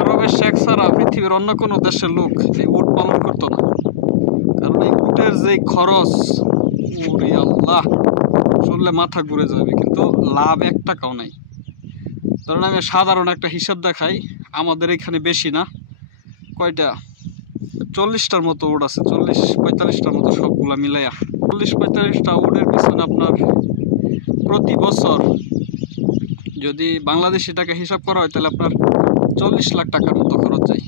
আরবের শেখ ছাড়া পৃথিবীর অন্য কোনো দেশের লোক এই উট পালন করতো না। কারণ এই উটের যে খরচ, ওরে আল্লাহ, শুনলে মাথা ঘুরে যাবে, কিন্তু লাভ 1 টাকাও নাই। ধরুন আমি সাধারণ একটা হিসাব দেখাই, আমাদের এখানে বেশি না, কয়টা 40টার মতো উট আছে, 40-45টার মতো সবগুলা মিলাইয়া 40-45টা উটের পিছনে আপনার প্রতি বছর যদি বাংলাদেশি টাকা হিসাব করা হয় তাহলে আপনার 40 লাখ টাকার মতো খরচ যায়,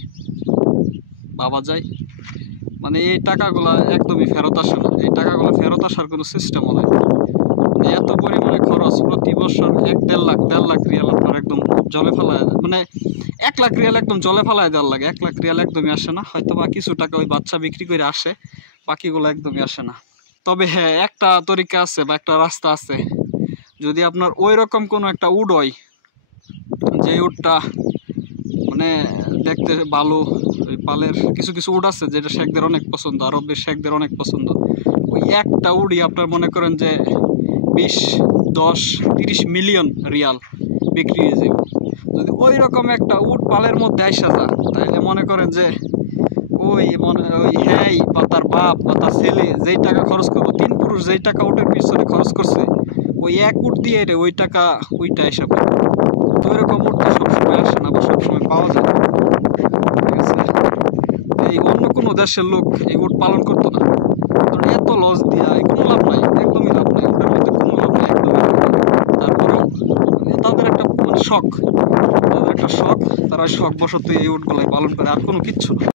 ভাবা যায়। মানে এই টাকাগুলো একদমই ফেরত আসে না, এই টাকাগুলো ফেরত আসার কোনো সিস্টেমও নাই। মানে এত পরিমাণে খরচ প্রতি বছর 1-1.5 লাখ রিয়াল আপনার একদম জলে ফেলায়, মানে 1 লাখ রিয়াল একদম জলে ফেলায় দেওয়ার লাগে। 1 লাখ রিয়াল একদমই আসে না, হয়তো বা কিছু টাকা ওই বাচ্চা বিক্রি করে আসে, বাকিগুলো একদমই আসে না। তবে হ্যাঁ, একটা তরিকা আছে বা একটা রাস্তা আছে, যদি আপনার ওই রকম কোনো একটা উট হয়, যে উটটা মানে দেখতে ভালো, ওই পালের কিছু কিছু উট আছে যেটা শেখদের অনেক পছন্দ, আরবের শেখদের অনেক পছন্দ, ওই একটা উটই আপনার মনে করেন যে 20, 10, 30 মিলিয়ন রিয়াল বিক্রি হয়ে যাবে। যদি ওই রকম একটা উট পালের মধ্যে আইসা যা, তাহলে মনে করেন যে ওই হ্যাঁ বা তার বাপ বা তার ছেলে যেই টাকা খরচ করবো, 3 পুরুষ যেই টাকা উটের পিছনে খরচ করছে, ওই 1 উট দিয়ে রে ওই টাকা ওইটা এসে পড়ে। তো ওইরকম উট তো সবসময় আসে না বা সবসময় পাওয়া যায় না, ঠিক আছে? এই অন্য কোনো দেশের লোক এই উট পালন করতো না, কারণ এত লস দিয়া কোনো লাভ নাই, একদমই লাভ নাই, ওটার মধ্যে কোনো লাভ নাই, একদমই লাভ নাই। তারপরেও তাদের একটা মানে শখ, তাদের একটা শখ, তারা শখ বশত এই উটগুলাই পালন করে, আর কোনো কিচ্ছু না।